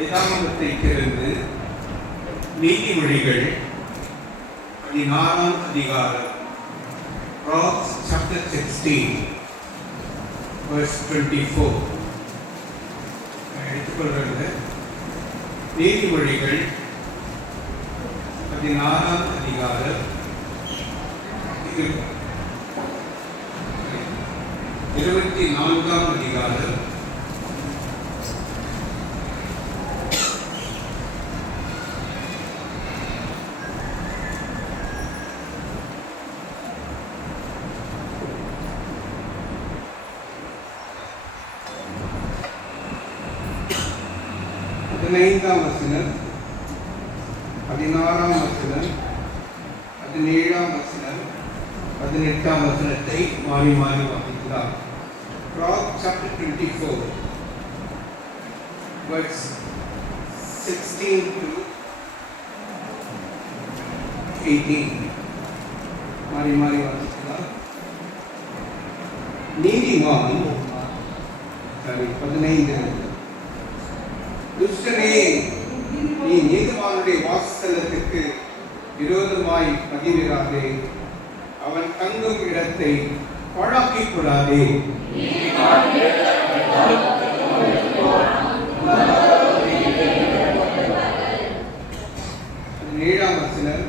வேதாகமத்தை திறந்து நீதிமொழிகள் 16ஆம் அதிகாரம் Proverbs chapter 16 verse 24 எடுத்துக்கொள்கிறது. நீதிமொழிகள் 16ஆம் அதிகாரம் 24ஆம் அதிகாரம் 15ஆம் வசனம், 16ஆம் வசனம், 17ஆம் வசனம், 18ஆம் வசனத்தை மாறி மாறி வாசிக்கலாம். Proverbs chapter 24 verse 16 to 18 மாறி மாறி வாசிக்கலாம். நீதிமான் 15 துஷ்டனே, நீ நீதிமானுடைய வாசஸ்தலத்துக்கு விரோதமாய் பதிவிடாதே, அவன் தங்கும் இடத்தை பாழாக்கிக் கொள்ளாதே. 17ஆம் வசனம்,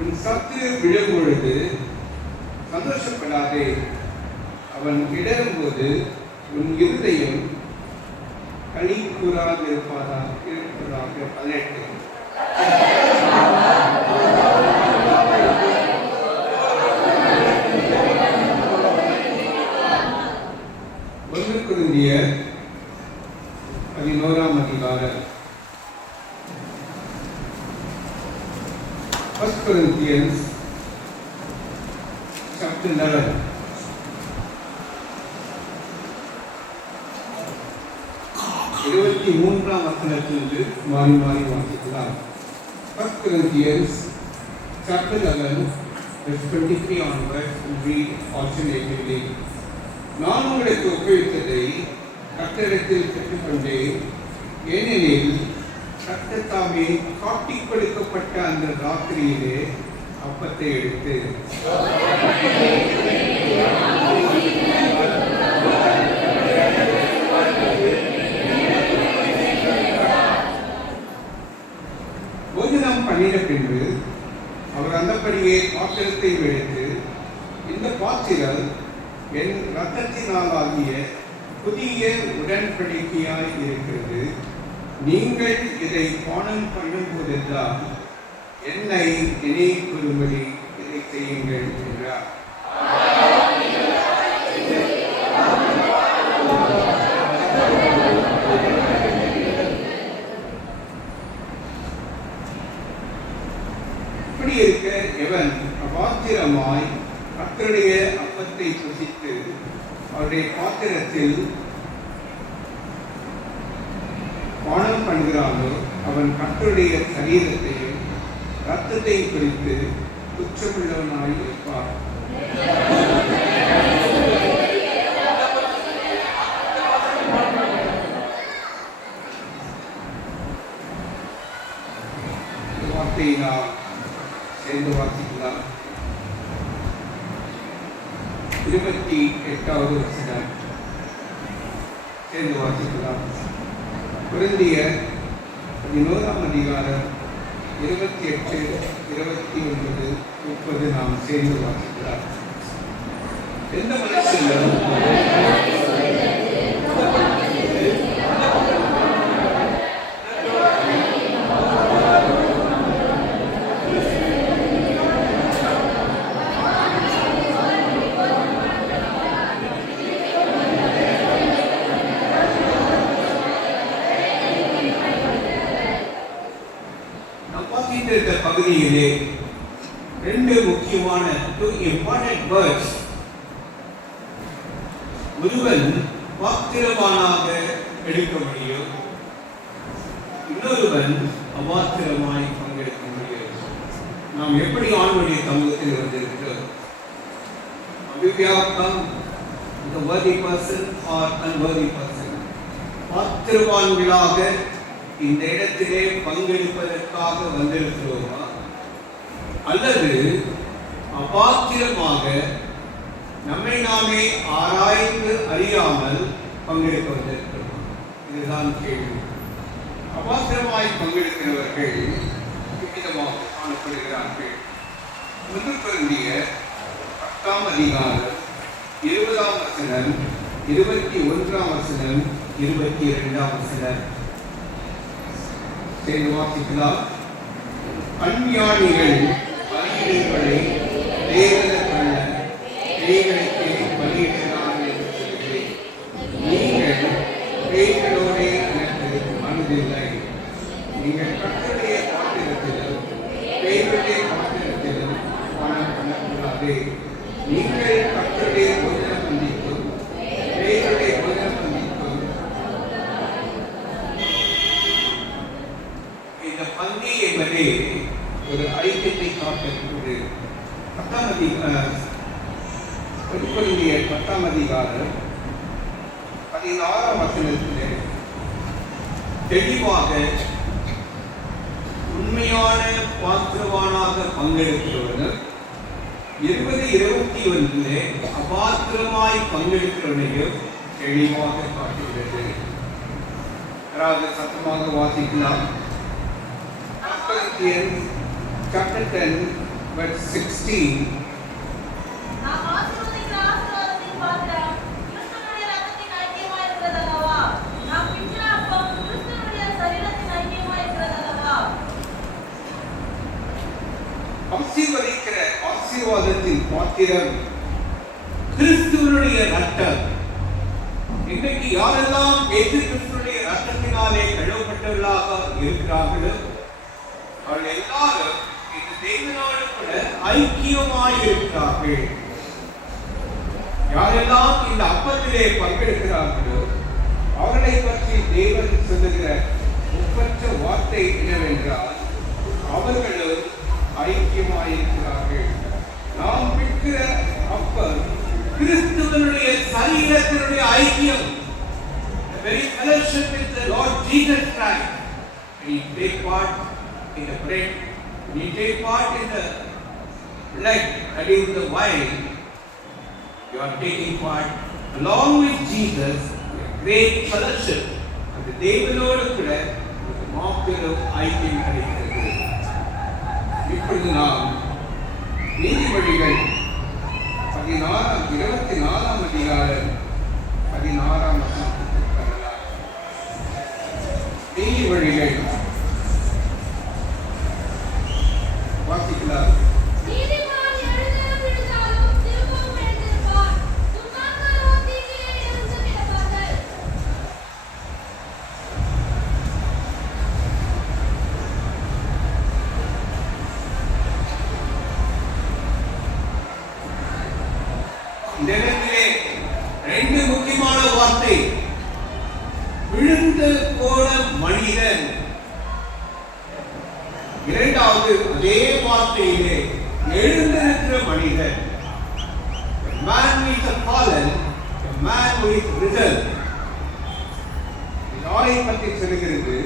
உன் சத்துரு விழும் பொழுது சந்தோஷப்படாதே, அவன் இடரும் போது உன் இருதயம் களி கூறாது இருப்பதாக. 18 1 கொரிந்தியர் 11ஆம் அதிகாரம் 1 Corinthians chapter 11 23ஆம் வசனத்திலிருந்து மாறி மாறி வாசிக்கலாம். 1 Corinthians chapter 11 verse 23 onwards we read alternatively. நான் உங்களுக்கு ஒப்புவித்ததை கர்த்தரிடத்தில் பெற்றுக்கொண்டேன், ஏனெனில் கர்த்தர் தாமே காட்டிக் கொடுக்கப்பட்ட அந்த ராத்திரியிலே அப்பத்தை எடுத்து போஜனம் பண்ணின பின்பு அவர் அந்தபடியே பாத்திரத்தை எடுத்து, இந்த பாத்திரம் என் இரத்தத்தினாலாகிய புதிய உடன்படிக்கையாய் இருக்கிறது, நீங்கள் இதை பானம் பண்ணும் போதெல்லாம் என்னை நினைவு கூறும்படி இதை செய்யுங்கள் என்றார். இப்படி இருக்க எவன் அபாத்திரமாய் கர்த்தருடைய அப்பத்தை புசித்து அவருடைய பாத்திரத்தில் பானம் பண்ணுகிறானோ, அவன் கர்த்தருடைய சரீரத்தையும் இரத்தத்தையும் குறித்து குற்றமுள்ளவனாய் இருப்பார். வார்த்தையை நாம் சேர்ந்து வாசிக்கலாம். 28வது வசனம் சேர்ந்து வாசிக்கலாம். கொரிந்தியர் 11ஆம் அதிகாரம் 28, 29, 30 நாம் சேர்ந்து வாசிக்கலாம். எந்த மனுஷனும் இந்த பகுதியிலே ரெண்டு முக்கியமான இம்பார்ட்டன்ட் வேர்ட்ஸ். ஒருவன் பாத்திரமானாக எடுக்க முடியும், இன்னொருவன் அபாத்திரமாய் பங்கெடுக்க முடியும். நாம் எப்படி ஆண்களுடைய சமூகத்தில் வந்திருக்கிறோம்? We have come the worthy person or unworthy person. பாத்திரவான்களாக இந்த இடத்திலே பங்கெடுப்பதற்காக வந்திருக்கிறோமா, அல்லது அபாத்திரமாக நம்மை நாமே ஆராய்ந்து அறியாமல் பங்கெடுக்க வந்திருக்கிறோமா? இதுதான் கேள்வி. அபாத்திரமாய் பங்கெடுக்கிறவர்கள் இவ்விதமாக காணப்படுகிறார்கள். 1 கொரிந்தியர் 10ஆம் அதிகாரம் 20ஆம் வசனம், 21ஆம் வசனம், 22ஆம் வசனம் சேர்ந்து வாசிக்கலாம். அஞ்ஞானிகள் பலியிடுகளை தேவதற்கல்ல, பேய்களுக்கு பலியிடுகிறார்கள் என்று சொல்கிறேன். நீங்கள் பேய்களோடே எனக்கு மனதில்லை. நீங்கள் கர்த்தருடைய பாத்திரத்திலும் பேய்களுடைய பாத்திரத்திலும் பணம் பண்ணக்கூடாது. நீங்கள் கர்த்தருடைய போஜன பந்திக்கும் பேய்களுடைய போஜன பந்திக்கும். இந்த பந்தி என்பதே ஒரு ஐக்கியத்தை காட்டக்கூடிய 10ஆம் அதிகாரம் 16ஆம் வசனத்திலே தெளிவாக உண்மையான பாத்திரவானாக பங்கெடுக்கிறவர்கள் 20-21 அபாத்திரமாய் பங்கெடுக்கிறவனையும் தெளிவாக காட்டுகிறது. அதாவது சத்தமாக வாசிக்கலாம். Chapter 10 verse 16. ஆசீர்வதிக்கிற ஆசீர்வாதத்தின் பாத்திரம் கிறிஸ்துவனுடைய ரத்தம். இன்றைக்கு யாரெல்லாம் இயேசு கிறிஸ்துவனுடைய ரத்தத்தினாலே கழுவப்பட்டவர்களாக இருக்கிறார்களோ அவர்கள் எல்லாரும் இந்த தேவனோடு கூட ஐக்கியமாய் இருக்கிறார்கள். யாரெல்லாம் இந்த அப்பத்திலே பங்கெடுக்கிறார்களோ அவர்களை பற்றி தேவன் சொல்லுகிற ஒப்பற்ற வார்த்தை என்னவென்றால், அவர்களும் ஐக்கியமாயிருக்கிறார்கள். நாம் பிற்கிற அப்பம் கிறிஸ்துவனுடைய சரீரத்தினுடைய ஐக்கியம். The very fellowship with the Lord Jesus Christ. When you take part in the bread, when you take part in the blood, that is the wine, you are taking part along with Jesus in a great fellowship. அந்த தேவனோடு கூட ஒரு மாபெரும் ஐக்கியம் கிடைக்கிறது. இப்பொழுது நாம் நீதிமொழிகள் 24ஆம் அதிகாரம் 16ஆம் வசனத்திற்கு வரலாம். நீதிமொழிகள் வாசிக்கலாம். இந்த இடத்திலே 2 முக்கியமான வார்த்தை. விழுந்து போன மனிதன். இரண்டாவது அதே வார்த்தையிலே எழுந்திருக்கிற மனிதன். A man who is fallen, a man who is risen. யாரை பற்றி சொல்கிறது?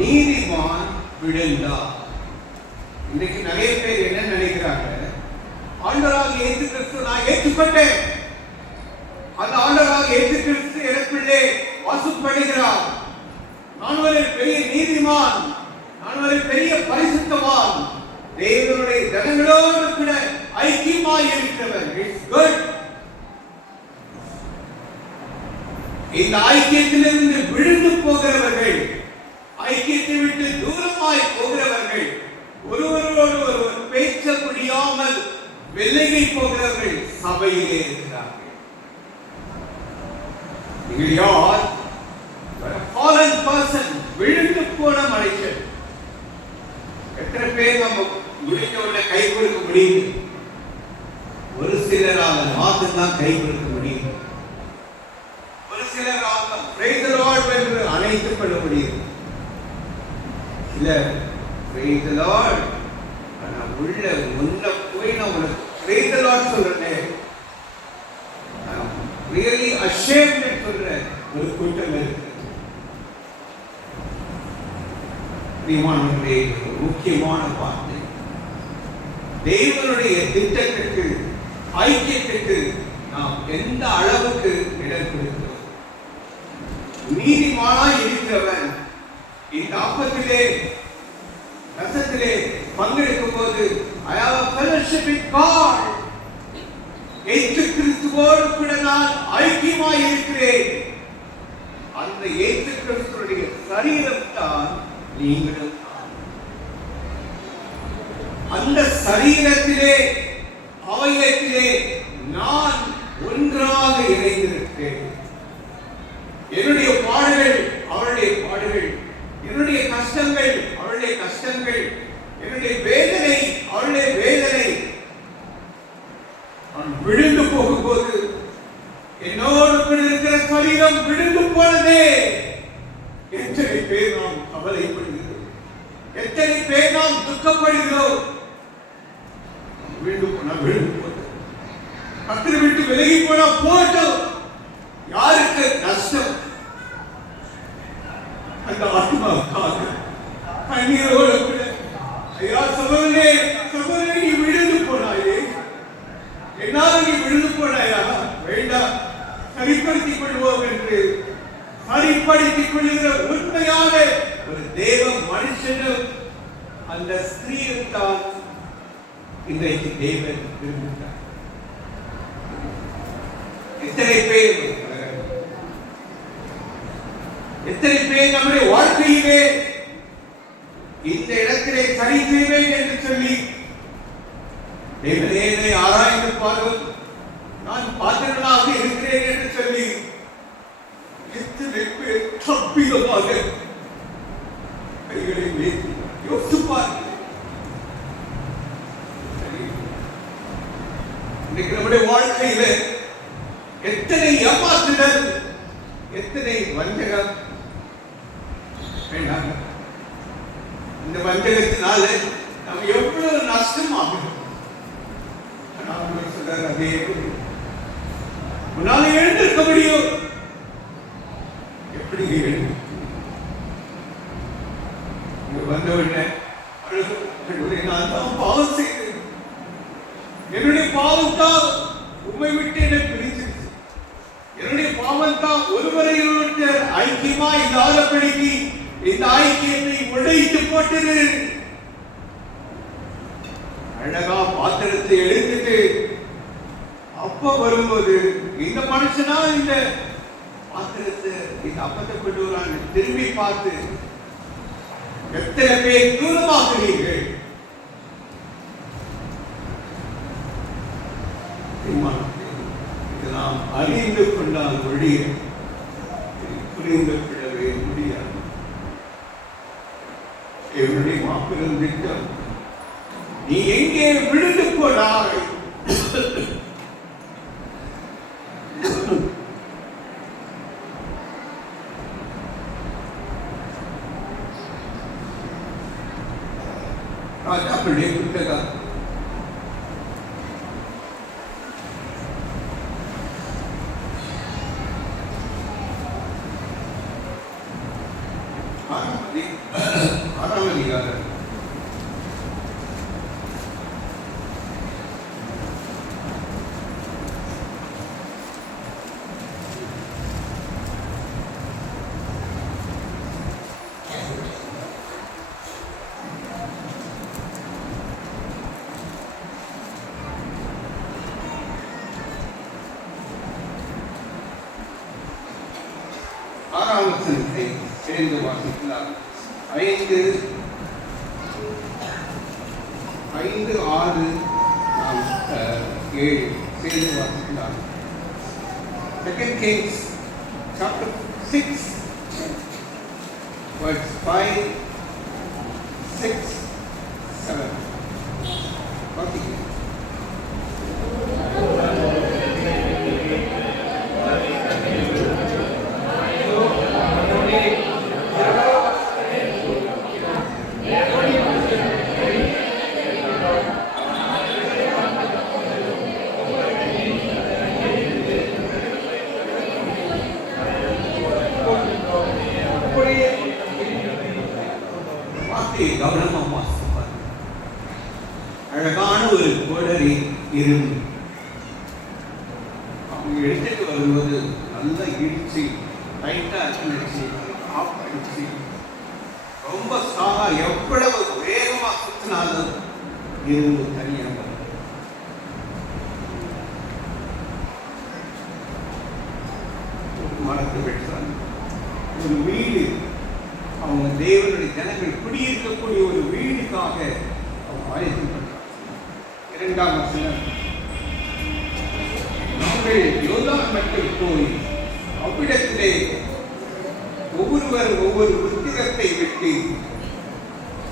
நீதிமான் விழுந்தார். இன்னைக்கு நிறைய பேர் என்ன நினைக்கிறாங்க, ஆண்டவராக இயேசு கிறிஸ்து நான் ஏற்றுக்கொண்டேன், அந்த ஆண்டவராக இயேசு கிறிஸ்து எனக்குள்ளே வாசப்படுகிறார், நான் ஒரு பெரிய நீதிமான், நான் ஒரு பெரிய பரிசுத்தவான், தேவனுடைய ஜனங்களோடு கூட ஐக்கியமாய் இருக்கிறவர். It's good. இந்த ஐக்கியத்திலிருந்து விழுந்து போகிறவர்கள், ஐக்கியத்தை விட்டு தூரமாய் போகிறவர்கள், ஒருவரோடு ஒருவர் பேச முடியாமல் வெள்ளையை போகிறவர்கள் சபையிலே இருக்கிறார்கள். நீங்கள் யார்? fallen person, விழுந்து போன மனுஷன். எத்தனை பேர் நம்ம முடிஞ்ச உடனே கை கொடுக்க முடியும்? ஒரு சிலரால் மாத்திரம் கை கொடுக்க முடியும். ஒரு சிலரால் praise the Lord என்று அழைத்துக் கொள்ள முடியும். சிலர் praise the Lord ஆனா உள்ள முன்ன போய் நான் உனக்கு praise the Lord சொல்றேன், really ashamed சொல்ற ஒரு கூட்டம் இருக்கு. பிரியமானவர்களே, முக்கியமான வார்த்தை. தேவனுடைய திட்டத்திற்கு, ஐக்கியத்திற்கு நாம் எந்த அளவுக்கு இடம் கொடுக்கிறோம்? நீதிமானாய் இருக்கிறவன் இந்த அப்பத்திலே ரசத்திலே பங்கெடுக்கும் போது I have a fellowship with God. இயேசு கிறிஸ்துவோடு கூட நான் ஐக்கியமாய் இருக்கிறேன். அந்த இயேசு கிறிஸ்துவுடைய சரீரம் தான் நீங்களும். அந்த சரீரத்திலே அவயத்திலே நான் ஒன்றாக இணைந்திருக்கிறேன். என்னுடைய பாடுகள் அவருடைய பாடுகள், என்னுடைய கஷ்டங்கள் அவருடைய கஷ்டங்கள், என்னுடைய வேதனை அவருடைய வேதனை. நான் விழுந்து போகும்போது என்னோடு கூட இருக்கிற சரீரம் விழுந்து போனதே. எத்தனை பேர் நாம் கவலைப்படுகிறோம், எத்தனை பேர் நாம் துக்கப்படுகிறோம். விழுந்து போனா விழுந்து போது, கர்த்தரை விட்டு விலகி போனா போட்டோம். யாருக்கு நஷ்டம்? அந்த ஆத்மாவுக்காக கண்ணீரோடு கூட, ஐயா சகோதரனே, சகோதரனே, நீ விழுந்து போனாயே, என்னால நீ விழுந்து போனாயா? வேண்டாம், சரிப்படுத்திக் கொள்வோம் என்று சரிப்படுத்திக் கொள்கிற உண்மையான ஒரு தேவ மனுஷனும் அந்த ஸ்திரீயும் தான் இன்றைக்கு தேவன் விரும்புகிறார். எத்தனை பேர் நம்முடைய வாழ்க்கையிலே இந்த இடத்திலே சரி செய்வேன் என்று சொல்லி தேவனே ஆராய்ந்து பாரும், நான் பாத்திரனாக இருக்கிறேன் என்று சொல்லி எத்தனை பேர் தப்பிதமாக கைகளை வைத்து யோசிப்பார். இன்னைக்கு நம்முடைய வாழ்க்கையில எத்தனை ஏமாற்றுதல், எத்தனை வஞ்சகம். வேண்டாம், இந்த வஞ்சகத்தினால நம்ம எவ்வளவு நஷ்டம் ஆகும். அதே உன்னால எழுந்திருக்க முடியும். எப்படி எழுந்து வந்தவுடனே நான் தான் பாவம் செய்தேன், என்னுடைய பாவம் தான் உண்மை விட்டு என்னை பிரிச்சிருச்சு, என்னுடைய பாவம் தான் ஒருவரை ஐக்கியமா இல்லாதபடிக்கு இந்த ஐக்கியத்தை உடைத்து போட்டது. அழகா பாத்திரத்தை எடுத்துட்டு அப்ப வரும்போது இந்த மனுஷனா இந்த பாத்திரத்தை, இந்த அப்பத்தை கொண்டு வராங்க. திரும்பி பார்த்து எத்தனை பேர் தூரமாக்குறீர்கள்? இது நாம் அறிந்து கொண்டால் ஒழிய புரிந்து கொள்ளவே முடியாது. என்னுடைய மாபெரும் திட்டம், நீ எங்கே விழுந்து போனாய்? ராஜாக்களுடைய புத்தகம் 6ஆம் அதிகாரம் 6ஆம் வசனத்தை சேர்ந்து வாசிக்கலாம். 5, 6, 7 சேர்ந்து வாசிக்கலாம். 2 Kings chapter 6 verse 5, 6, 7 வாசிக்கலாம். அழகான ஒரு கோடரி இரும்பு. அவங்க எடுத்துட்டு வரும்போது நல்லா இடிச்சு டைட்டா இருந்துச்சு, ஆஃப் ஆயிடுச்சு. ரொம்ப ஸ்ட்ராங்கா எவ்வளவு வேகமா சுத்தினாலும் இரும்பு தனியாக மரத்தை வெட்டுறாங்க. ஒரு வீடு, அவங்க தேவனுடைய ஜனங்கள் குடியிருக்கக்கூடிய ஒரு வீடுக்காக அவங்க ஆயத்தம் பண்றாங்க. 2ஆம் வசனம், நாங்கள் யோர்தான் மட்டும் போய் அவ்விடத்திலே ஒவ்வொருவர் ஒவ்வொரு உத்திரத்தை வெட்டி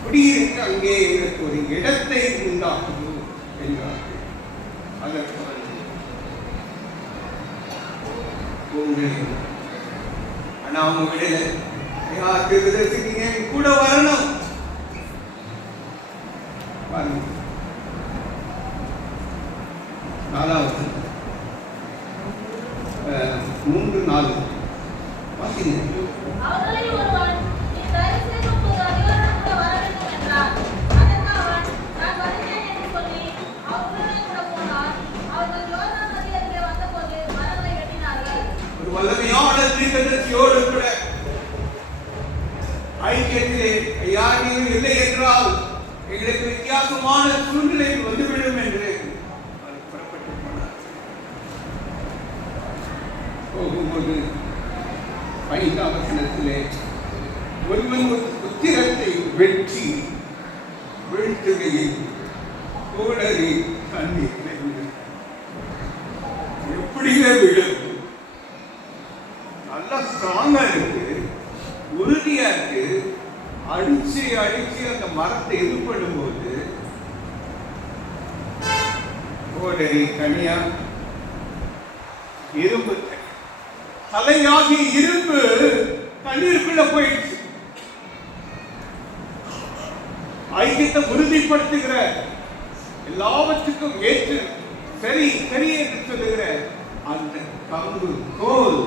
குடியிருக்க அங்கே எங்களுக்கு ஒரு இடத்தை உண்டாக்குவோம் என்றார்கள். அதற்கு ஆனா அவங்க விடல, நீங்க கூட வரணும். 4வது 3-4 வாசிங்க. வல்லமையான தீர்க்கதரிசியோடு கூட ஐக்கியத்திலே யாரையும் இல்லை என்றால் எங்களுக்கு வித்தியாசமான சூழ்நிலை வந்துவிடும் என்று புறப்பட்டு போனார். போகும்போது 5ஆம் வசனத்திலே ஒருவன் உத்திரத்தை வெற்றி வீழ்த்துகையில் கோடரி தண்ணீர் எப்படியே விழும். நல்லா ஸ்ட்ராங்கா இருக்கு, உறுதியா இருக்கு. அடிச்சு அடிச்சு அந்த மரத்தை இது பண்ணும்போது கோடரி தனியா, இரும்பு தலையாகி இரும்பு தண்ணீருக்குள்ள போயிடுச்சு. ஐக்கியத்தை உறுதிப்படுத்துகிற, எல்லாவற்றுக்கும் ஏற்று சரி சரி என்று சொல்லுகிற அந்த கம்பு கோல்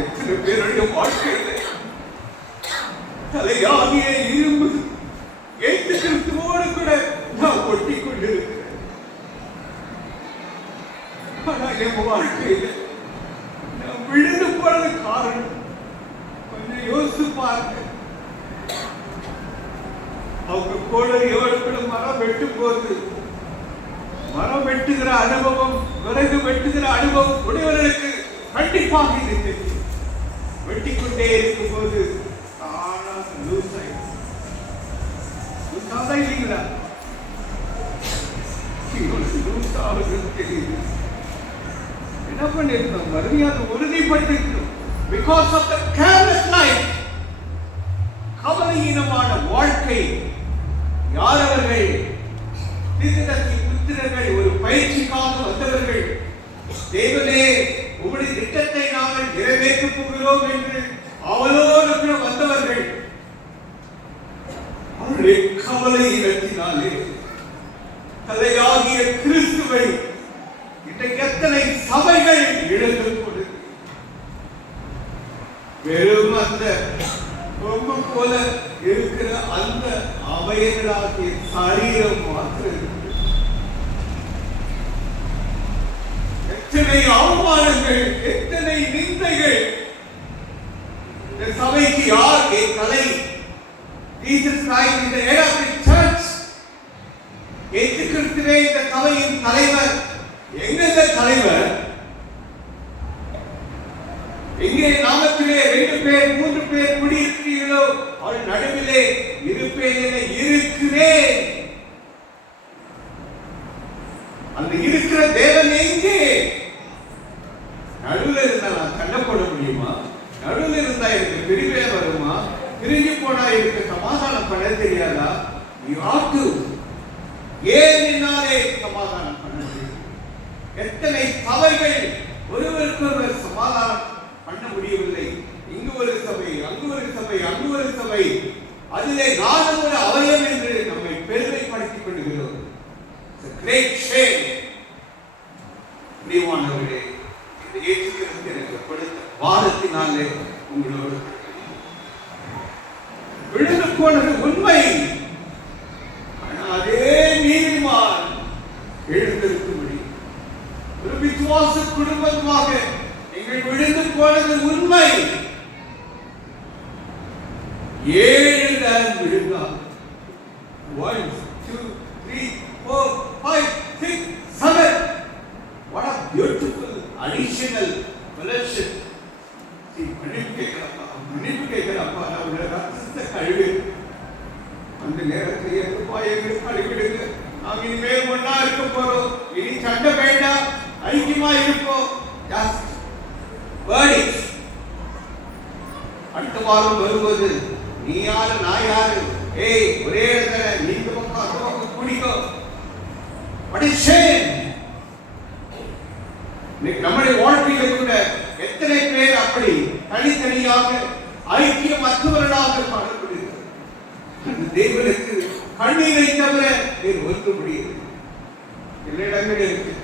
எத்தனை பேருடைய வாழ்க்கையில தலையாகிய இரும்பு ஏற்று கிறிஸ்துவோடு கூட நான் ஒட்டி கொண்டிருக்கிறேன். ஆனா என் வாழ்க்கையில நான் விழுந்து போறது காரணம் கொஞ்சம் யோசிச்சு பாருங்க. அவங்க கோடரியோடு கூட மரம் வெட்டும் போது, மரம் வெட்டுகிற அனுபவம், விறகு வெட்டுகிற அனுபவம் உடையவர்களுக்கு கண்டிப்பாக இருக்கு. வெட்டிக்கொண்டே இருக்கும் போது லூஸ் இல்லைங்களா? லூஸ் ஆகுது தெரியுது. என்ன பண்ணிருக்கோம்? மறுமையாக உறுதிப்பட்டிருக்கோம். Because of the careless life, கவலையீனமான வாழ்க்கை. யார் அவர்கள்? தீர்க்கதரிசி புத்திரர்கள், ஒரு பயிற்சிக்காக வந்தவர்கள். தேவனே, உங்களுடைய திட்டத்தை நாங்கள் நிறைவேற்றப் போகிறோம் என்று அவளோடு வந்தவர்கள். அவருடைய கவலையினத்தினாலே தலையாகிய கிறிஸ்துவை இன்றைக்கு எத்தனை சபைகள் இழந்து கொண்டு வெறும் அந்த ரொம்ப போல இருக்கிற அந்த அவைகளாகிய சரீரம் மாத்திரம். எத்தனை அவமானங்கள், எத்தனை நிந்தைகள். இந்த சபைக்கு யார் தலை? Jesus Christ in the head of the church. இயேசு கிறிஸ்துவே இந்த சபையின் தலைவர். எங்க இந்த தலைவர்? எங்கே நாமத்திலே 2 பேர் 3 பேர் குடியிருக்கிறீர்களோ அவள் நடுவிலே இருப்பேன் என இருக்கிறேன். அந்த இருக்கிற தேவன் எங்கே? நடுவில் இருந்தா நான் கண்டப்பட முடியுமா? நடுவில் இருந்தா எனக்கு பிரிவே வருமா? பிரிஞ்சு போனா எனக்கு சமாதானம் பண்ண தெரியாதா? You ought to. ஏன் என்னாலே சமாதானம் பண்ண முடியும்? எத்தனை சபைகள் ஒருவருக்கொருவர் சமாதானம் பண்ண முடியவில்லை. இங்கு ஒரு சபை, அங்கு ஒரு சபை, அங்கு ஒரு சபை. அதிலே நானும் ஒரு அவயம் என்று நம்மை பெருமைப்படுத்திக் கொள்கிறோம். Great shame. நீவானவர்களே, இந்த இயேசு கிறிஸ்து எனக்கு கொடுத்த வாரத்தினாலே உங்களோடு விழுந்து போனது உண்மை. அதே நீதிமான் எழுந்திருக்கும்படி ஒரு விசுவாச குடும்பமாக நீங்கள் விழுந்து போனது உண்மை. 7 தான் விழுந்தார். 1 2 3 4 5 6 7. What a beautiful additional fellowship. மன்னிப்பு கேட்கிறப்பா, நான் உள்ள ரத்தத்தை கழுவி அந்த நேரத்தில் எப்பா எங்களுக்கு கழுவிடுங்க. நாம் இனிமேல் ஒன்னா இருக்க போறோம். இனி சண்டை வேண்டாம், ஐக்கியமா இருப்போம். அடுத்த வாரம் வரும்போது நீ யாரு நான் யாரு, ஏய் ஒரே இடத்துல நீங்க பக்கம் அந்த பக்கம் குடிக்கும். நம்முடைய வாழ்க்கையில கூட எத்தனை பேர் அப்படி தனித்தனியாக ஐக்கியமற்றவர்களாக காணப்படுகிறது. தேவனுக்கு கண்ணீரை தவிர வேறு ஒன்று முடியாது. எல்லா இடங்களில் இருக்கு.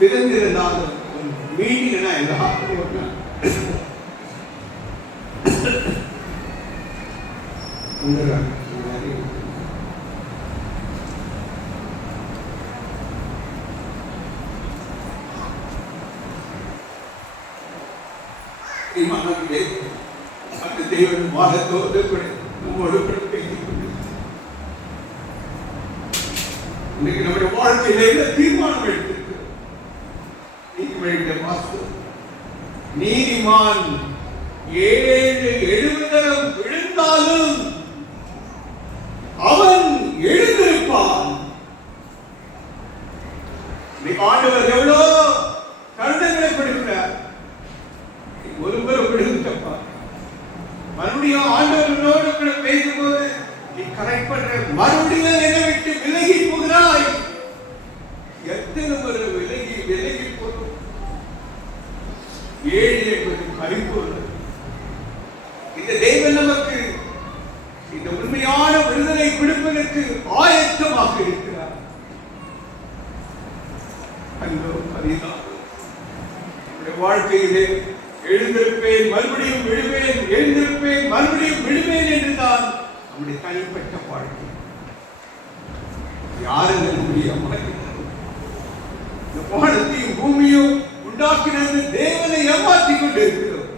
பிறந்திருந்தாலும் மீட்டிங்னா எல்லாருக்கும் அந்த தேவன் வாதத்தோடு நம்மோடு இன்னைக்கு நம்முடைய வாழ்க்கையில தீர்மானம் எடுத்திருக்கிறோம். நீதிமான் 7 தரம் விழுந்தாலும் அவன் எழுந்திருப்பான். ஆண்டவர் எவ்வளோ கருணங்களை கொடுக்கிறார். ஒருவர் விழுந்தப்பா, மறுபடியும் ஆண்டவரோடு பேசும்போது நீ கரெக்ட் பண்ற, மறுபடியும் என்னை விட்டு விலகி போகிறாய். எத்தனை முறை விலகி போகும். 7 என்பது பரிபூர்ண. இந்த தேவன் நமக்கு இந்த உண்மையான விடுதலை கொடுப்பதற்கு ஆயத்தமாக இருக்கிறார். வாழ்க்கையிலே எழுந்திருப்பேன், மறுபடியும் விடுவேன், எழுந்திருப்பேன், மறுபடியும் விடுவேன் என்றுதான் நம்முடைய தனிப்பட்ட வாழ்க்கை. யாரும் முடியாமல் இந்த வானத்தையும் பூமியும் உண்டாக்கினது தேவனை ஏமாற்றிக் கொண்டு இருக்கிறோம்.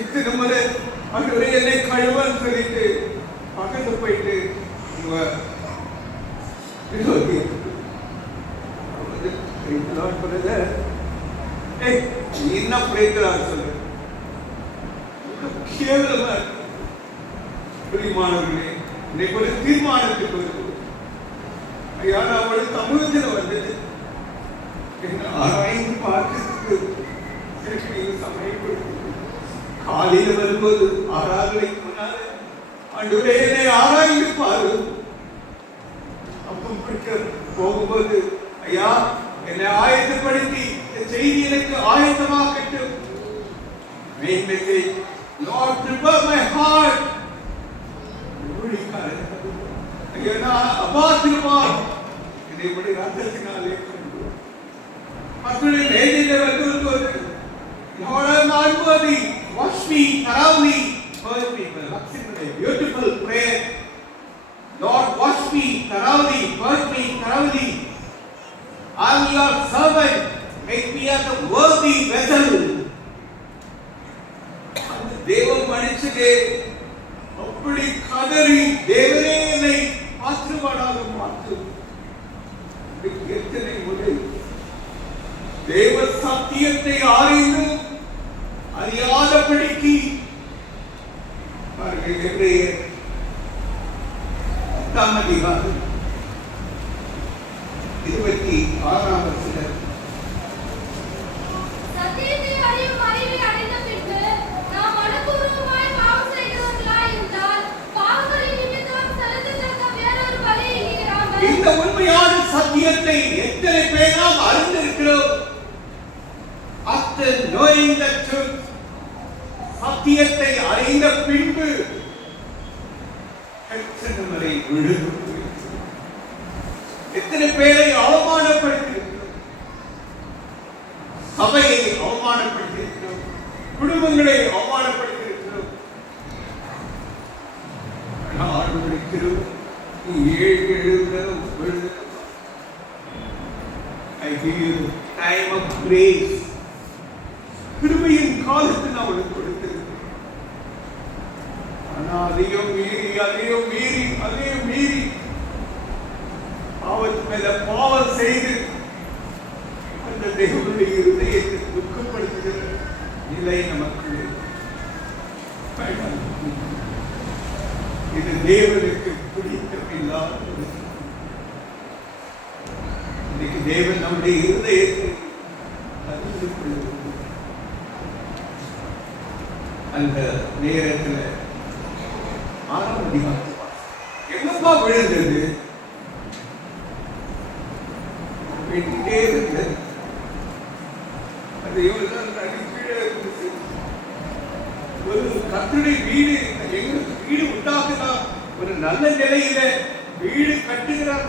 எத்தனை முறை அன்றுவரை என்னை கழுவன்னு சொல்லிட்டு பக்கத்து போயிட்டு என்ன பிரேக்கிறார் சொல்லு. கேவலமா பிரியமானவர்களே, இன்னைக்கு ஒரு தீர்மானத்துக்கு வருது. ஐயா, நான் ஒரு சமூகத்தில் வந்தது என்ன ஆராய்ந்து பார்க்கிறதுக்கு எனக்கு நீங்க சமயம் கொடுத்து காலையில வரும்போது ஆராதனைக்கு முன்னாலே ஆண்டவரே என்னை ஆராய்ந்து பாரு. அப்பம் பிடிக்க போகும்போது ஐயா என்னை ஆயத்தப்படுத்தி செய்தி எனக்கு ஆயத்தமாக்கட்டும். Lord, prepare my heart. ஐயா, நான் அபாத்திரமான் என்னை இப்படி ரத்தத்தினாலே மக்களின் நேரில் வரும்போது Lord, I am unworthy. Wash me thoroughly. First people, beautiful prayer. Lord, wash me thoroughly. Wash me thoroughly. I am your servant. Make me as a worthy vessel. அந்த தேவ மனுஷனே அப்படி கதறி தேவனே என்னை ஆசீர்வாதமாக மாற்றும். எத்தனை முறை தேவ சத்தியத்தை ஆராய்ந்து அறியாதபடிக்கு எபிரேயர் 10 அதிகாரம் 26ஆம் வசனம். சத்தியத்தை அறியும் அறிவை அடைந்த பின்பு நாம் மனப்பூர்வமாய் பாவம் செய்கிறவர்களாய் இருந்தால் பாவங்களின் நிமித்தம் செலுத்தத்தக்க வேறொரு பலியை இராமல் இந்த உண்மையான சத்தியத்தை எத்தனை பேர் நாம் அறிந்திருக்கிறோம்? After knowing the truth, சத்தியத்தை அறிந்த பின்பு எத்தனை முறை விழுந்து எத்தனை பேரை அவமானப்படுத்தியிருக்கிறோம், சபையை அவமானப்படுத்தியிருக்கிறோம், குடும்பங்களை அவமானப்படுத்தியிருக்கிறோம். ஆண்டவருடைய கிருபை நீ 7 தடவை விழுந்தது. I give you time of grace. கிருபையின் காலத்தை நான் உனக்கு கொடுத்திருக்கிறேன். ஆனா அதையும் மீறி பாவத்து மேல பாவம் செய்து அந்த தேவனுடைய இருதயத்தை துக்கப்படுத்துகிற நிலை நமக்கு வேண்டாம். இது தேவனுக்கு பிடித்தமில்லாத. இன்னைக்கு தேவன் நம்முடைய இருதயத்தை அறிந்து கொள்ளும். அந்த நேரத்தில் 6ஆம் அதிகாரம் எங்கப்பா விழுந்தது? வெட்டிட்டே இருந்தது. அது எவ்வளவு அடிக்கீழே இருந்துச்சு. ஒரு கர்த்தருடைய வீடு, எங்களுக்கு வீடு உண்டாக்குதா, ஒரு நல்ல நிலையில வீடு கட்டுகிறார்.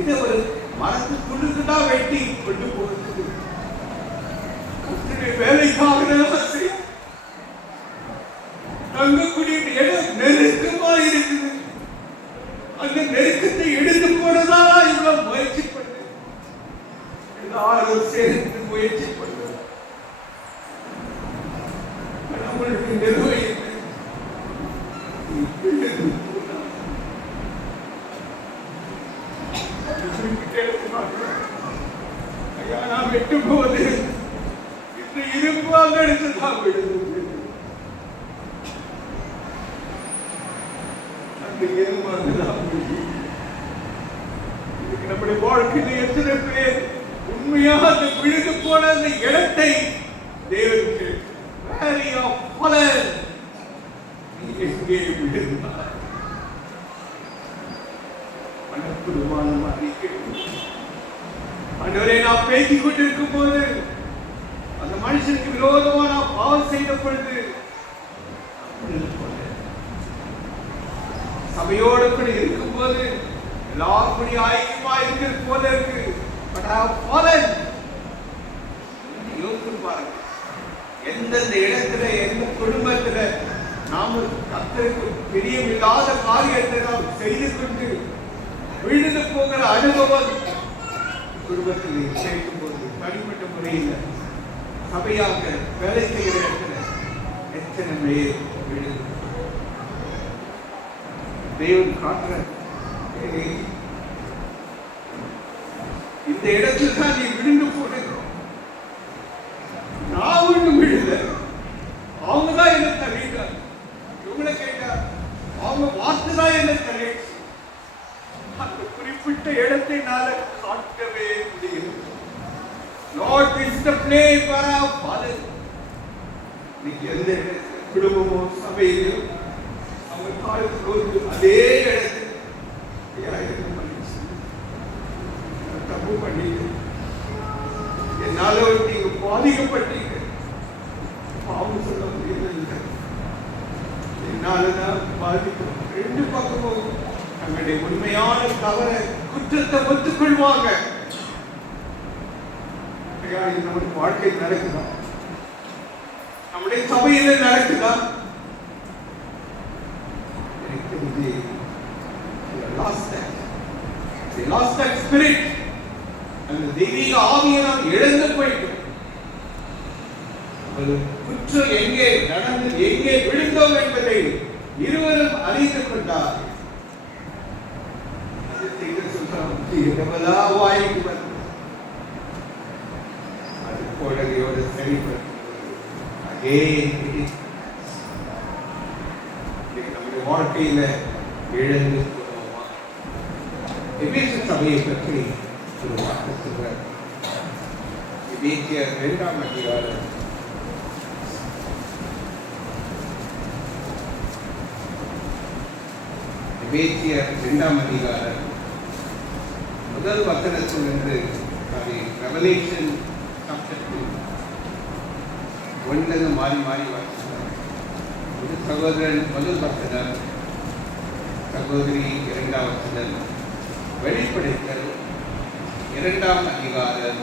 இதை ஒரு மரத்து துண்டுதான் வெட்டி கொண்டு போகிறது. கர்த்தருடைய வேலைக்காக தங்கக்கூடிய இடம் நெருக்கமா இருக்குது. அந்த நெருக்கத்தை எடுத்து போனதால இவ்வளவு முயற்சி பண்ணு. எல்லாரும் சேர்ந்து முயற்சி பண்ணு. நம்மளுடைய நிர்வகித்து ஐயா நான் வெட்டும் போது இந்த இருப்பாக எடுத்துதான் விடுது. நம்முடைய வாழ்க்கையில் எத்தனை பேர் உண்மையாக அந்த விழுந்து போன அந்த இடத்தை தேவனுக்கு எங்கே விழுந்தார் மனக்குருவானம் அறிக்கை. ஆண்டவரே, நான் பேசிக் கொண்டிருக்கும் போது அந்த மனுஷனுக்கு விரோதமா நான் பாவம் செய்த பொழுது சபையோடு கூட இருக்கும் போது எல்லாருக்குடி ஐக்கியமா இருக்கிறது போல இருக்கு. யோசித்து பாருங்க, எந்தெந்த இடத்துல எந்த குடும்பத்துல நாம கர்த்தருக்கு பிரியமில்லாத காரியத்தை நாம் செய்து கொண்டு விழுந்து போகிற அனுபவம் குடும்பத்தில் சேர்க்கும் போது தனிப்பட்ட முறையில் சபையாக வேலை செய்கிற இடத்துல எத்தனை பேர் விழுந்து தேவன் காட்டுற இந்த இடத்தில் தான் நீ விழுந்து போன. நான் ஒன்றும் விழுல, அவங்க தான் என்ன தள்ளிட்டார். இவங்களை கேட்டார், அவங்க வார்த்தை தான் என்ன தள்ளிடுச்சு. அந்த குறிப்பிட்ட இடத்தை நாள காட்டவே முடியும். Lord is the place for our Father. நீங்க எந்த குடும்பமோ சபையிலோ அவங்க காலத்தில் அதே இடத்தில் தப்பு பண்ணீங்க, என்னால நீங்க பாதிக்கப்பட்டீங்க, பாவம் சொல்ல முடியல, என்னாலதான் பாதிக்கும். 2 பக்கமும் தங்களுடைய உண்மையான தவற குற்றத்தை ஒத்துக்கொள்வாங்க. நம்முடைய வாழ்க்கை நடக்குதா? நம்முடைய சபையில நடக்குதா? lost that spirit. அந்த தெய்வீக ஆவியை நாம் இழந்து போயிட்டோம். குற்றம் எங்கே நடந்தது, எங்கே விழுந்தோம் என்பதை இருவரும் அறிந்து கொண்டார். அது போலகையோடு நம்முடைய வாழ்க்கையில இழந்து எபேசியர் சபையை பற்றி ஒரு வார்த்தை சொல்றார். எபேசியர் 2ஆம் அதிகாரம் 2ஆம் அதிகாரம் முதல் வசனத்திலிருந்து ரெவலேஷன் சாப்டர் 1 மாறி மாறி வாசிக்கிறார். ஒரு சகோதரன் முதல் வசனம், சகோதரி 2ஆம் வசனம். வெளிப்படுத்தல் 2ஆம் அதிகாரம்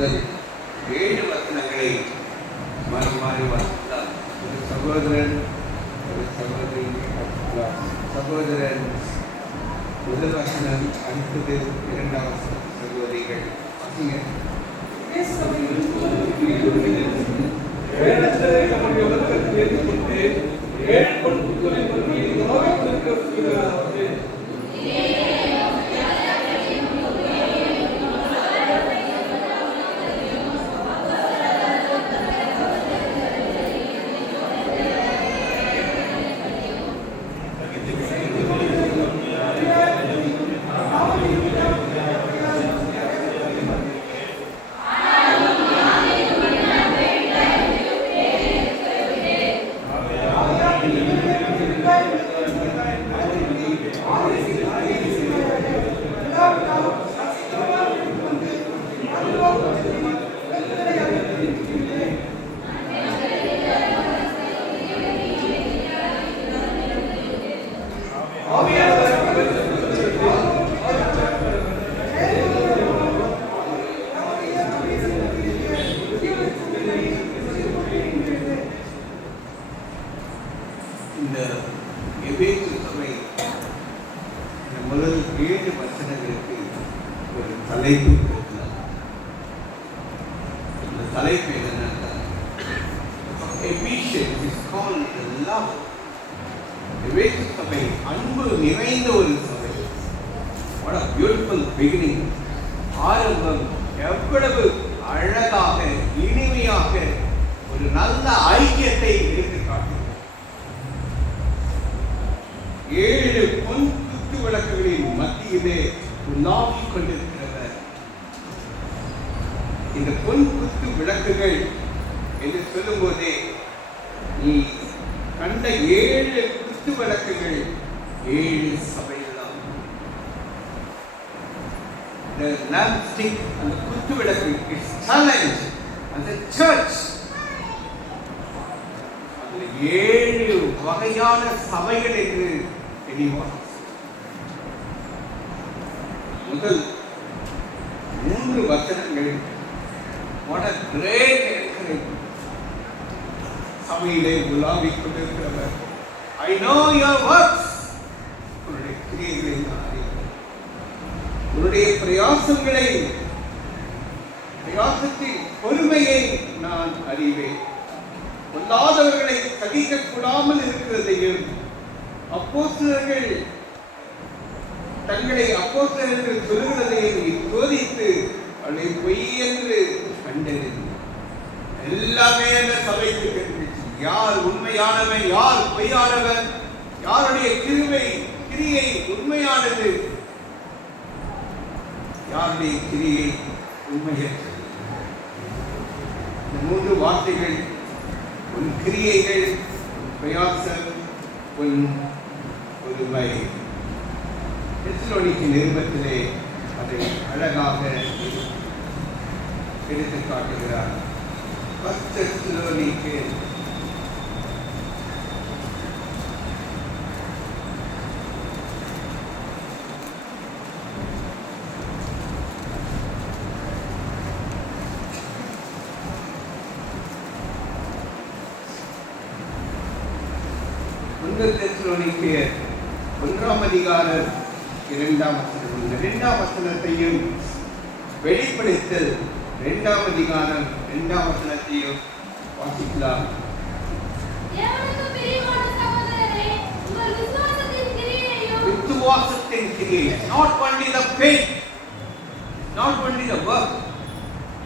முதல் 7 வசனங்களை மாறி வாசித்தார். ஒரு சகோதரன் ஒரு சகோதரி சகோதரன் முதல் வசனம், அடுத்தது 2ஆம் வசனம். சகோதரிகள் வாசிங்க. இந்த எபேசு சபை இந்த முதல் 7 வசனங்களுக்கு ஒரு தலைப்பு கொடுக்கிறார். இந்த தலைப்பு என்னன்னா, Ephesians is called the love. எபேசு சபை அன்பு நிறைந்த ஒரு சபை. What a beautiful beginning. ஆரம்பம் எவ்வளவு அழகாக இனிமையாக ஒரு நல்ல ஐக்கியத்தை எடுத்து காட்டுகிறது. 7 பொன் குத்து விளக்குகளின் மத்தியிலே உலாவிக் கொண்டிருக்கிறவர். இந்த பொன் குத்து விளக்குகள் என்று சொல்லும் போதே நீ கண்ட 7 குத்து விளக்குகள் 7 சபைகளாம். The lampstick and the குத்து விளக்கு is challenge as a church. 7 வகையான சபைகள் என்று எண்ணிவார். முதல் 3 வசனங்கள் what a great encouragement. சபையிலே உலாவிக் கொண்டிருக்கிறவர், I know your works. உன்னுடைய கிரியைகளை நான் அறிவேன், உன்னுடைய பிரயாசத்தின் பொறுமையை நான் அறிவேன், பொல்லாதவர்களை சகிக்க கூடாமல் இருக்கிறதையும், அப்போஸ்தலர்கள் தங்களை அப்போஸ்தலர்கள் சொல்லுகிறதையும் நீ சோதித்து அவளை பொய் என்று கண்டறிந்து. எல்லாமே அந்த சபைக்கு தெரிஞ்சிச்சு. யார் உண்மையானவன், யார் பொய்யானவன், யாருடைய கிரியை உண்மையானது, யாருடைய கிரியை உண்மையற்றது. இந்த 3 வார்த்தைகள், உன் கிரியைகள், உன் பிரயாசம், உன் பொறுமை. தெசலோனிக்கே நிருபத்திலே அதை அழகாக எடுத்து காட்டுகிறார். தெசலோனிக்கே தெசலோனிக்கேயர் 1ஆம் அதிகாரம் 2ஆம் வசனம். இந்த 2ஆம் வசனத்தையும் வெளிப்படுத்தல் 2ஆம் அதிகாரம் 2ஆம் வசனத்தையும் வாசிக்கலாம். விசுவாசத்தின் கிரியை, not only the faith, not only the work.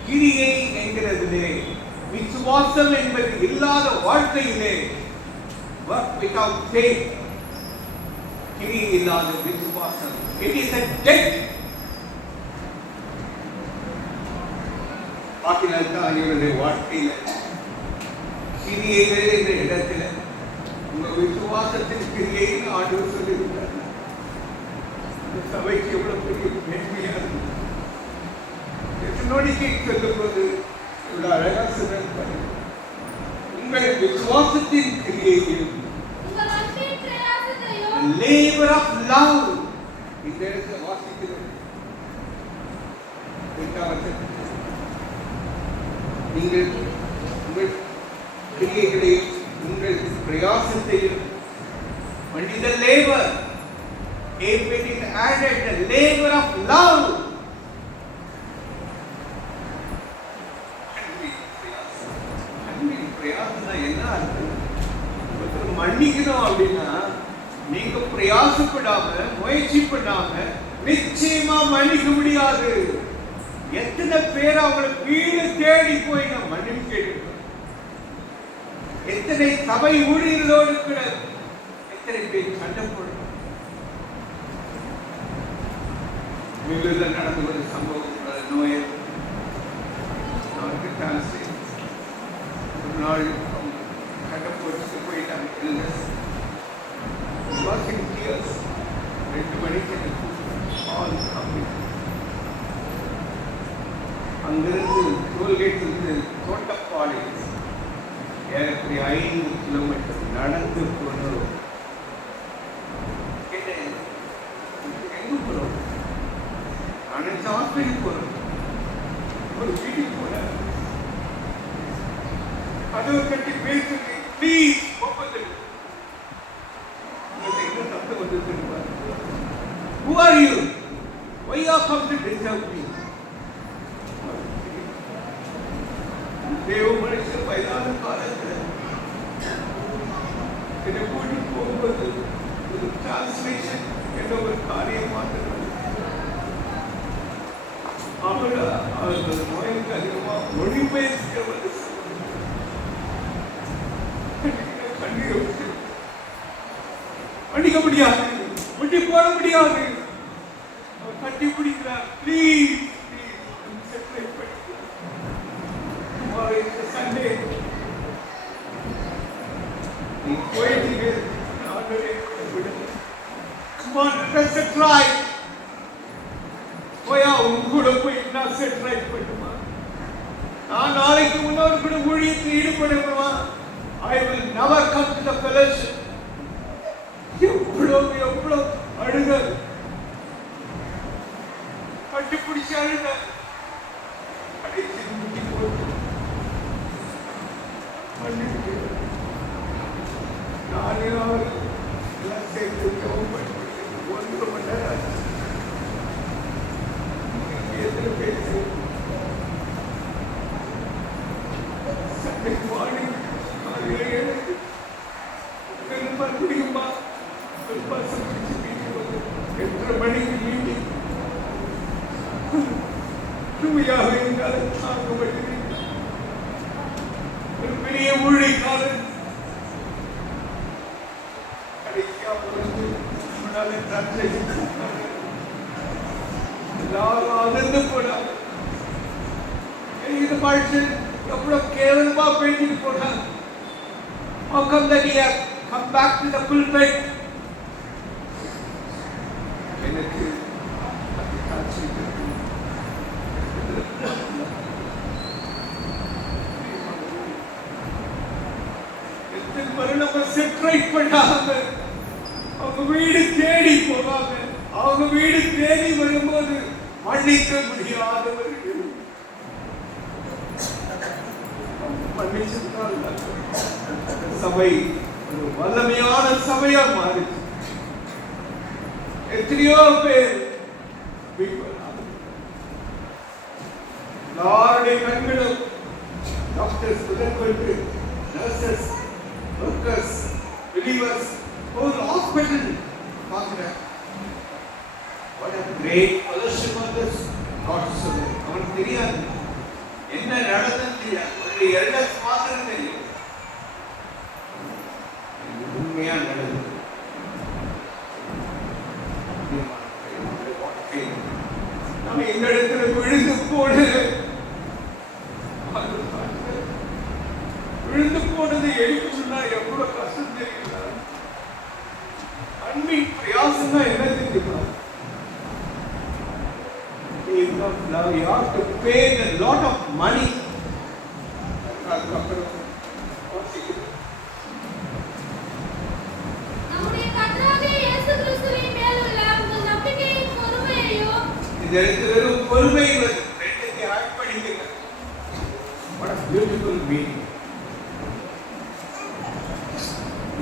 கிரியை என்கிறதிலே, விசுவாசம் என்பது இல்லாத வாழ்க்கையிலே, work without faith, கிரியை இல்லாத விசுவாசம், it is a death. பாக்கினால்தான் இவருடைய வாழ்க்கையில் கிரியைகள் என்ற இடத்துல உங்க விசுவாசத்தின் கிரியை ஆண்டவர் சொல்லியிருக்கிறார். சபைக்கு எவ்வளவு பெரிய மேன்மையானது. தெசலோனிக்கே சொல்லும் போது இவ்வளவு அழகா சொல்றாரு. உங்கள் விசுவாசத்தின் கிரியையும் labor of love. இந்த இடத்துல வாசிக்கிறோம். நீங்கள் உங்கள் கிரியைகளையும் உங்கள் பிரயாசத்தையும் only the labor, if it is added the labor of love, அன்பின் பிரயாசம்னா என்ன அர்த்தம்? ஒருத்தர் மன்னிக்கணும் அப்படின்னா நீங்க பிரயாசப்படாம முயற்சி பண்ணாம நிச்சயமா மன்னிக்க முடியாது. எத்தனை பேர் அவங்களை வீடு தேடி போய் நான் மன்னிப்பு கேட்டு, எத்தனை சபை ஊழியர்களோடு கூட எத்தனை பேர் சண்டை போடுறோம். நடந்த ஒரு சம்பவம் நோயை ஒரு நாள் சண்டை போட்டு போயிட்டாங்க. 2 மணிக்கு அங்கிருந்து டோல்கேட் இருந்து தோட்டப்பாடி ஏறக்குறைய 5 கிலோமீட்டர் நடந்து போனோம். எங்க போறோம்? நான் ஹாஸ்பிட்டல் போறோம். ஒரு வீட்டுக்கு போன கதவு கட்டி பேசுங்க, ப்ளீஸ் ஓப்பன் தி டோர். என்ன சத்தம் வந்து தெரியுமா? Who are you? Why you have come to disturb me? தேவ மனுஷன் வயதான காலத்தில் என்னை கூட்டிட்டு போகும்போது ஒரு டிரான்ஸ்லேஷன் என்ற ஒரு காரியம் மாற்ற அவர்கள் நோய்க்கு அதிகமாக மொழிபெயர்க்க கண்ணீர் அடிக்க முடியாது, முட்டி போட முடியாது. அவர் கட்டி பிடிக்கிறார். ப்ளீஸ் சண்டே நீ போயிட்டு போயா உன் கூட போய் நான் செட் ரைட் பண்ணுமா? நான் நாளைக்கு முன்னோடு கூட ஊழியத்தில் ஈடுபடுமா? I will never come to the fellowship. எவ்வளவு அழுக, கட்டி பிடிச்சி அழுக. கடைசி முட்டி போட்டு நானே அவர் எல்லாம் சேர்த்து 1 மணி நேரம் ஆச்சு. எத்தனை பேச்சு சண்டை மார்னிங் மறுபடியுமா ஒரு பஸ் பிடிச்சி வீட்டுக்கு வந்து 8:30 மணிக்கு மீட்டிங். சுமையாக இருந்தாலும் தாங்க மாட்டேன். ஒரு பெரிய ஊழியக்காரன் கடைசியாக வந்து முன்னாலே டிரான்ஸ்லேஷன் எல்லாரும் அதிர்ந்து போனாங்க. இது மனுஷன் எவ்வளவு கேவலமா பேசிட்டு போனாங்க. How come that he has come back to the pulpit? எனக்கு செட்ரைட் பண்ணாங்க. அவங்க வீடு தேடி போவாங்க. அவங்க வீடு தேடி வரும்போது மன்னிக்க முடியாதவர்கள் மன்னிச்சிருந்தால் சபை ஒரு வல்லமையான சபையா மாறிச்சு. எத்தனையோ பேர் எல்லாருடைய கண்களும் டாக்டர்ஸ் முதற்கொண்டு நர்சஸ் ஒர்க்கர்ஸ் பிலீவர்ஸ் ஒரு ஹாஸ்பிட்டல் பார்க்கிறேன். What a great fellowship of this God சொல்லு. அவனுக்கு தெரியாது என்ன நடந்தது தெரியாது. ஒரு எல்டர்ஸ் மாத்திரம் தெரியும். உண்மையா நடந்தது. நம்ம இந்த இடத்துல விழுந்து போனது எழுப்புனா எவ்வளவு கஷ்டம் தெரியுங்களா? அன்பின் பிரயாசம் தான் என்ன தெரியுமா? Now you have to pay a lot of money. நம்முடைய கர்த்தராகிய இயேசு கிறிஸ்துவின் மேல் உள்ள உங்கள் நம்பிக்கையின் பொறுமையையும் இந்த இடத்துல வெறும் பொறுமை ரெண்டுக்கு ஆட் பண்ணிக்கங்க. மீட்டிங்.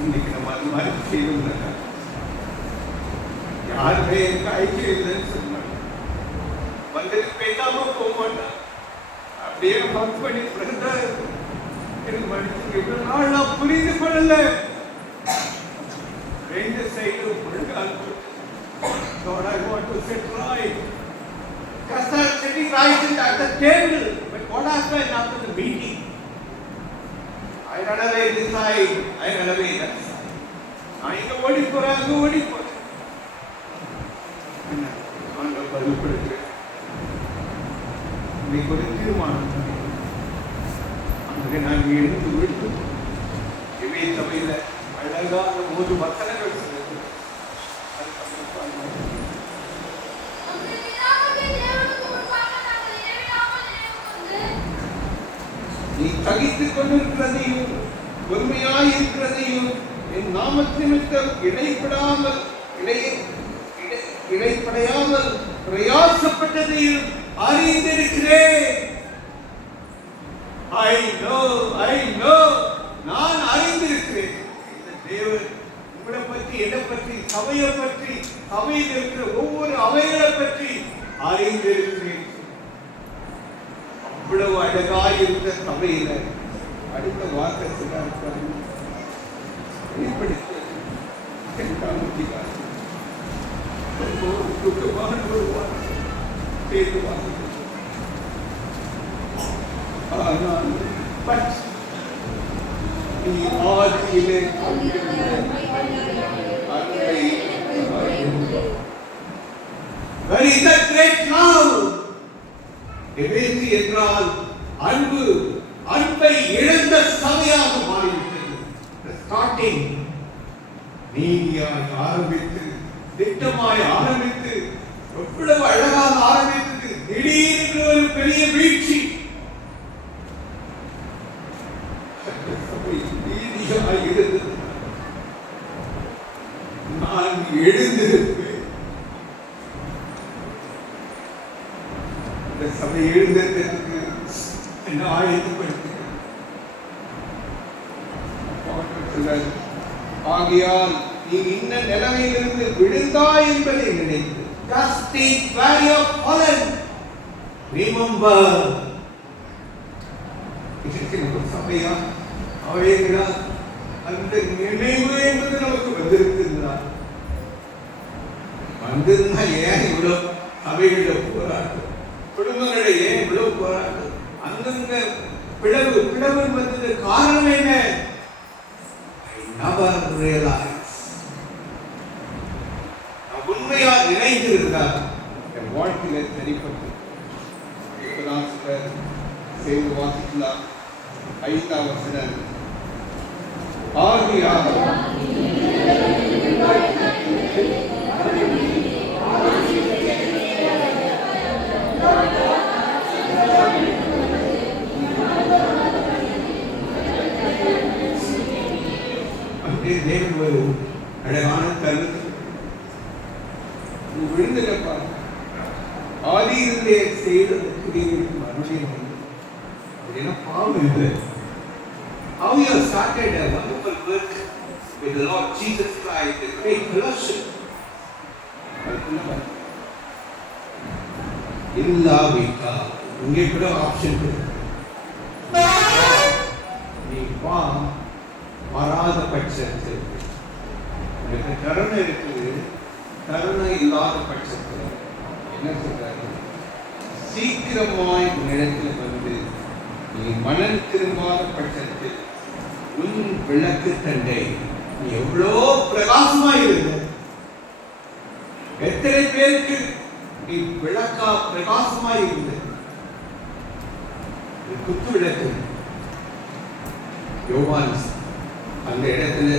இன்னைக்கு நம்ம அது மாதிரி செய்யணும். யாருமே எனக்கு ஐக்கியம் இல்லைன்னு சொன்னாங்க. வந்தது பேசாம போக மாட்டான். அப்படியே ஹக் பண்ணி பிரதர் எனக்கு மன்னிச்சு, இவ்வளவு நாள் நான் புரிந்து கொள்ளல. ரெண்டு சைடும் முழுக்கால் God, I want to sit right. Because I'm sitting right at the table. But what happened after the meeting? I ran away this side. I ran away that side. நான் இங்க ஓடி போறேன், அங்க ஓடி போறேன். ஆண்டவர் பதில் கொடுக்கிறேன். இன்னைக்கு ஒரு தீர்மானம் அங்கே நான் எழுந்து விட்டு இவை சபையில அழகான 3 வசனங்கள் சொல்லுது. நீ தகித்துக் கொண்டிருக்கிறதையும் பொறுமையாய் இருக்கிறதையும் என் நாமத்தினிமித்தம் இடைப்படையாமல் பிரயாசப்பட்டதையும் அறிந்திருக்கிறேன். I know நான் அறிந்திருக்கிறேன். இந்த தேவன் உங்களை பற்றி, என்னை பற்றி, சபையை பற்றி, சபையில் இருக்கிற ஒவ்வொரு அவைகளை பற்றி அறிந்திருக்கிறேன். அவ்வளவு அழகாய் இருந்த சபையில அடுத்த வார்த்தை சொல்றாரு, நீ ஆதியிலே Where is that great love? எபேசி என்றால் அன்பு, அன்பை இழந்த சபையாக மாறிவிட்டது. ஸ்டார்டிங் நீதியாய் ஆரம்பித்து, திட்டமாய் ஆரம்பித்து, எவ்வளவு அழகாக ஆரம்பித்தது, திடீரென்று ஒரு பெரிய வீழ்ச்சி. நீதியாய் இருந்தது. நான் எழுந்திருப்பேன். சபை எழுந்ததற்கு என்ன ஆயத்தப்படுத்துகிறேன். ஆகையால் நீ இன்ன நிலைமையிலிருந்து விழுந்தாய் என்பதை நினைத்து just think where you have fallen. Remember. இதற்கு சபையா அவைகளா அந்த நினைவு என்பது நமக்கு வந்திருக்கிறார். வந்திருந்தா ஏன் இவ்வளவு சபைகள போராட்டம், குடும்பங்களிடையே இவ்வளவு போராட்டம், அந்தந்த பிளவு வந்தது காரணம் என்ன? Never realize. உண்மையா நினைத்திருந்தார் என் வாழ்க்கையில சரிப்பட்டு. இப்பதான் சேர்ந்து வாசிக்கலாம். 5ஆம் வசனம். ஆகையால் தேவன் ஒரு அழகான கருத்து விழுந்துட்டப்பா. ஆதியிலே செய்ததற்கு மறுபடியும் என்ன பாவம் இது? How you have started a wonderful work with the Lord Jesus Christ, the great fellowship. இல்லாவிட்டா இங்கே கூட ஆப்ஷன் நீ வா, வராத பட்சத்தில் உனக்கு கருணை இருக்குது. கருணை இல்லாத பட்சத்தில் என்ன சொல்றாரு? சீக்கிரமாய் உன்னிடத்தில் வந்து நீ மனம் திரும்பாத பட்சத்தில் உன் விளக்கு தண்டை நீ எவ்வளோ பிரகாசமாய் இருந்த. எத்தனை பேருக்கு நீ விளக்கா பிரகாசமாய் இருந்த? குத்து விளக்கு யோவான் அந்த இடத்துல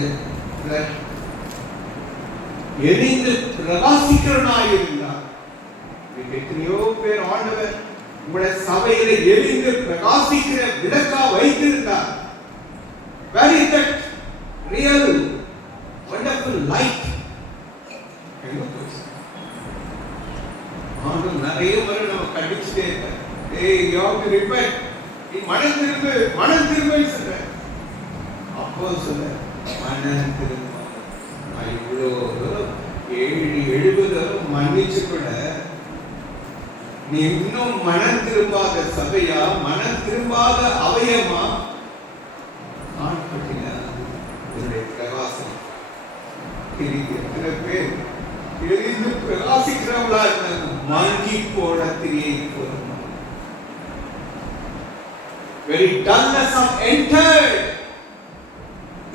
எரிந்து பிரகாசிக்கிறனாய் இருந்தார். எத்தனையோ பேர் ஆண்டவர் உங்களுடைய சபையில எரிந்து பிரகாசிக்கிற விளக்கா வைத்திருந்தார். Where is that real wonderful light? ஆண்டவர் நிறைய முறை நம்ம கண்டிச்சுட்டே இருக்கார். Hey, you have to repent. நீ மனம் திரும்ப சொல்ற. அப்போ சொல்ல மனம் திரும்ப. நான் இவ்வளோ 70 மன்னிச்சு கூட நீ இன்னும் மனம் திரும்பாத சபையா, மனம் திரும்பாத அவயமா காண்பட்டின உன்னுடைய பிரகாசம். எத்தனை பேர் எரிந்து பிரகாசிக்கிறவங்களா இருந்தாங்க, மங்கி போன திரியை போறோம். Very dullness of entered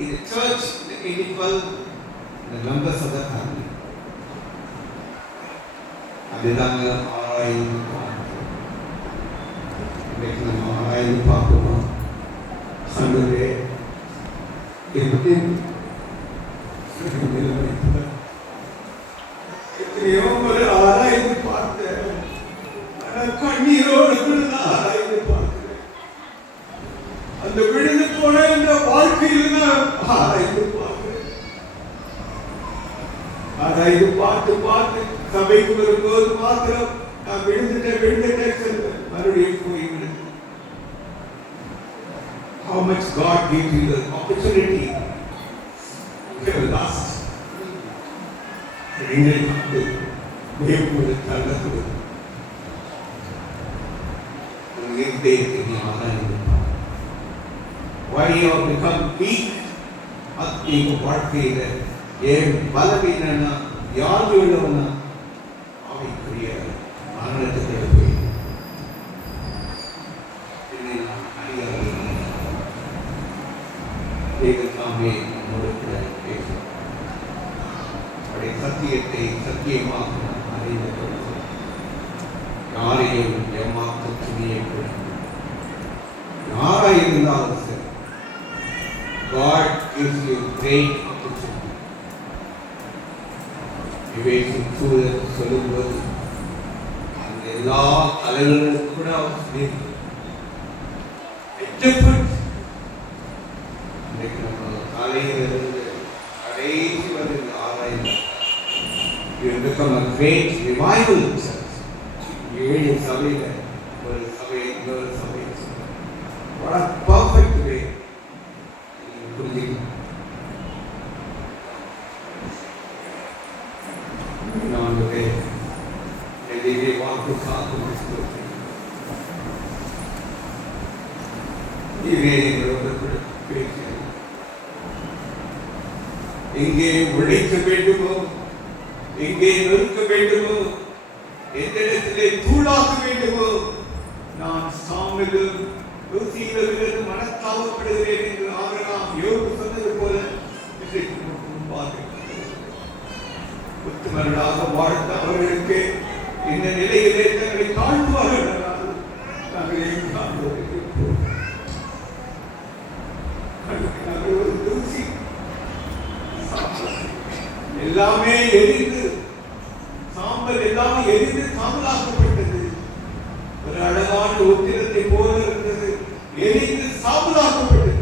in the church, the individual, the members of the family. அதுதாங்க ஆராய்ந்து பார்க்கிறோம். இன்னைக்கு நம்ம ஆராய்ந்து பார்க்கணும். ஆண்டவரே, எத்தனையோ முறை ஆராய்ந்து பார்த்தேன். கண்ணீரோடு ஆராய்ந்து பார்க்கிறேன். அந்த விழுந்து போன இந்த வாழ்க்கையில் நான் ஆராய்ந்து பார்க்கிறேன். ஆராய்ந்து பார்த்து சபைக்கு வரும்போது மாத்திரம் நான் விழுந்துட்டேன் சொல்வேன். மறுபடியும் போய் விழுந்து. How much God gives you the opportunity to have lost. நீங்கள் வந்து மேற்போது தள்ளக்கூடாது. Why you have become weak? நீங்க வாழ்க்கையில ஏன் பலவீனனா, யார் உள்ளவனா, அவைக்குரிய மரணத்துக்கு போய் என்னை நான் அறியாத தேவத்தாமே நம்மோடு கூட பேசும். அவருடைய சத்தியத்தை சத்தியமாக அறிந்து கொள்வோம். யாரையும் ஏமாற்ற துணியக்கூடாது. யாரா இருந்தாலும் சரி, God gives you great opportunity. விவேகம் சூழல் சொல்லும்போது அந்த எல்லா தலைவர்களுக்கும் கூட அவர் சொல்லியிருக்கிறார். இன்னைக்கு நம்ம காலையிலிருந்து கடைசி வந்து ஆராய்ந்து become a great revival church. 7 சபையில ஒரு சபை இன்னொரு சபை. What a perfect way. புரிஞ்சுக்கணும். நான்கு எதிரே வாக்கு காத்து முடிச்சு எங்கே உழைக்க வேண்டுமோ, எங்கே நொறுக்க வேண்டுமோ, எந்த இடத்திலே தூளாக்க வேண்டுமோ, நான் சாமிலும் ருசியிலும் மனத்தாவப்படுகிறேன் என்று ஆகலாம். யோகு சொன்னது போல உத்தமர்களாக வாழ்ந்த அவர்களுக்கு இந்த நிலையிலே தங்களை தாழ்வார்கள். ஒரு தூசி எல்லாமே எரிந்து சாம்பல் எல்லாமே எரிந்து சாம்பலாக்கப்பட்டது. ஒரு அழகான உத்திரத்தை போல இருந்தது, எரிந்து சாம்பலாக்கப்பட்டது.